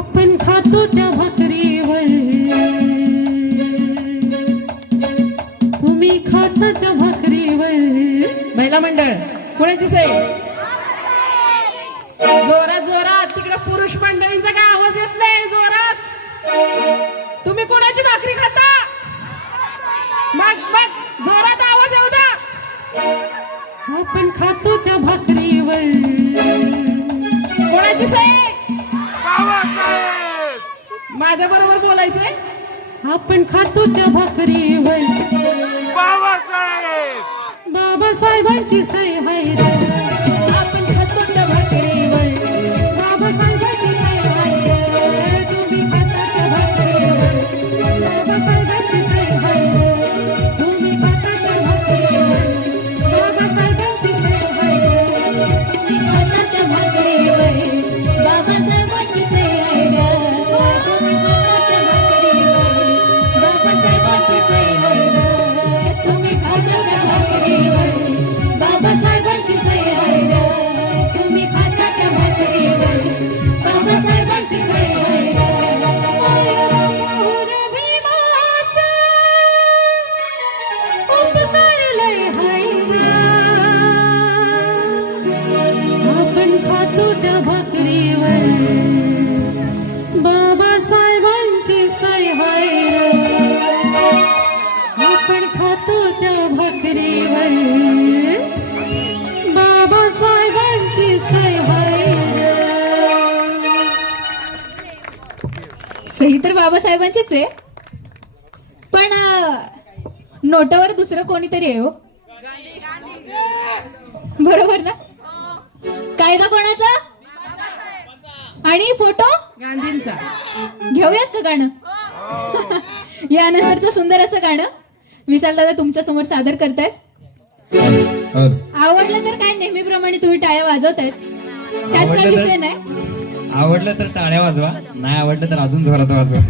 आपण खातो त्या भाकरीवर, तुम्ही खाता त्या भाकरीवर. महिला मंडळ कोणाची सई? जोरात जोरात. तिकडे पुरुष मंडळींचा काय आवाज येत नाही. जोरात. तुम्ही कोणाची भाकरी खाता? मग जोरात आवाज येऊ द्या. आपण खातो त्या भाकरीवर. कोणाची सई? माझ्या बरोबर बोलायचंय. आपण खातो त्या भाकरीवर. बाबासाहेबांची सई हाय रे. आपण खातो त्या भाकरीवर. बाबासाहेबांची सई हाय रे. तुम्ही खाता त्या भाकरीवर. बाबासाहेबांची सई हाय रे. तुम्ही खाता त्या भाकरीवर. बाबासाहेबांची सई हाय रे. तुम्ही खाता त्या भाकरीवर. बाबासाहेबांची सई हाय रे. तुम्ही खाता त्या भाकरीवर. बाबासाहेबांची सई हाय रे. तुम्ही खाता त्या भाकरीवर. बाबासाहेबांची सई हाय रे. तुम्ही खाता त्या भाकरीवर. बाबासाहेबांची सई हाय रे. मोहन भीमाचा उपकार लय हाय रे. आपण खातो त्या भाकरीवर. बाबासाहेबांची सई हाय रे. आपण खातो त्या भाकरीवर. बाबासाहेबांची सई हाय रे. सही तर बाबासाहेबांचीच आहे, पण नोटावर दुसरं कोणीतरी आहे हो. बरोबर ना? कायदा कोणाचा? आणि फोटो गांधींचा. घेऊयात का गाणं? यानंतरचं सुंदर असं गाणं विशाल दादा तुमच्या समोर सादर करतायत. आवडलं तर काय, नेहमीप्रमाणे तुम्ही टाळ्या वाजवतायत, त्यात काही विषय नाही. आवडलं तर टाळ्या वाजवा, नाही आवडलं तर अजून जोरात वाजवा.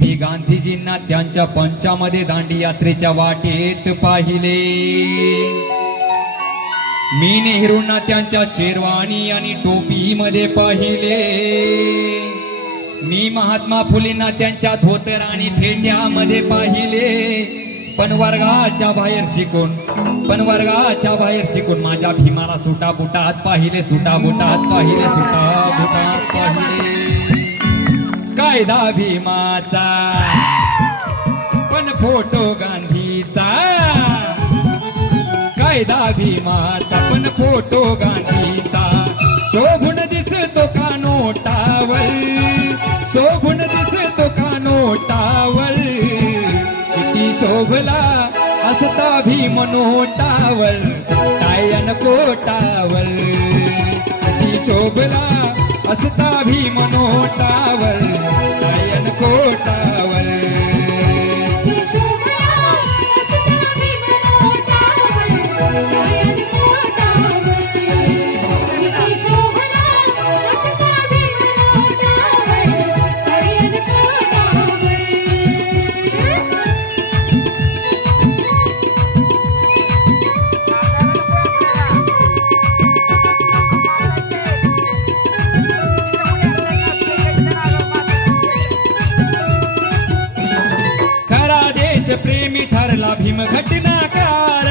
मी गांधीजींना त्यांच्या पंचामध्ये दांडी यात्रेच्या वाटेत पाहिले. मी नेहरूंना त्यांच्या शेरवानी आणि टोपीमध्ये पाहिले. मी महात्मा फुलेंना त्यांच्या धोतर आणि फेट्यामध्ये पाहिले. पण वर्गाच्या बाहेर शिकून माझ्या भीमाला सुटा बुटात पाहिले. सुटा बुटात पाहिले. कायदा भीमाचा पण फोटो गांधीचा. कायदा भीमाचा पण फोटो गांधीचा. शोभून दिसतो का नोटावर. शोभून दिसतो का नोटावर. किती शोभला असता भीम नोटावर. टायन कोटावर. किती शोभला असता भीम नोटावर. टायन कोटावर. प्रेमी ठरला भीम घटनाकार.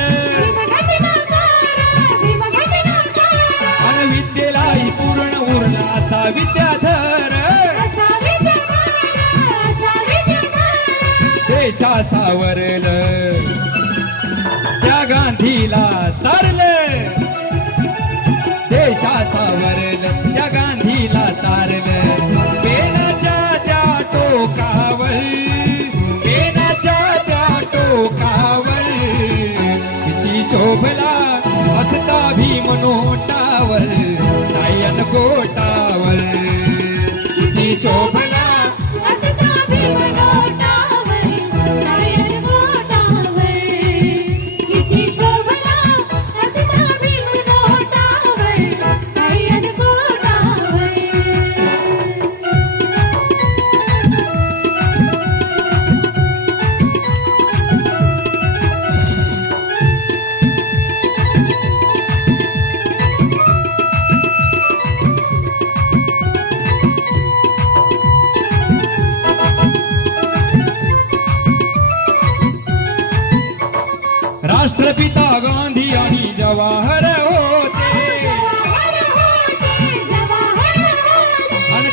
आणि विद्येलाही पूर्ण उरला असा विद्याधर. देशा सावरलं त्या गांधीला तारलं. देशा सावरलं त्या गांधीला तारलं. पेनाच्या त्या टोकावर. शोभला असता भीम नोटावर. टायन कोटावर. किती शोभला असता भीम नोटावर. टायन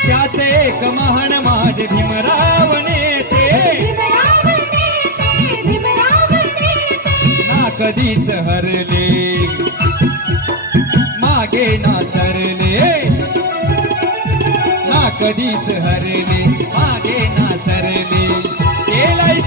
त्यात एक महान माझे भीमराव नेते ना कधीच हरले मागे ना सरले ना कधीच हरले मागे ना सरले केलाय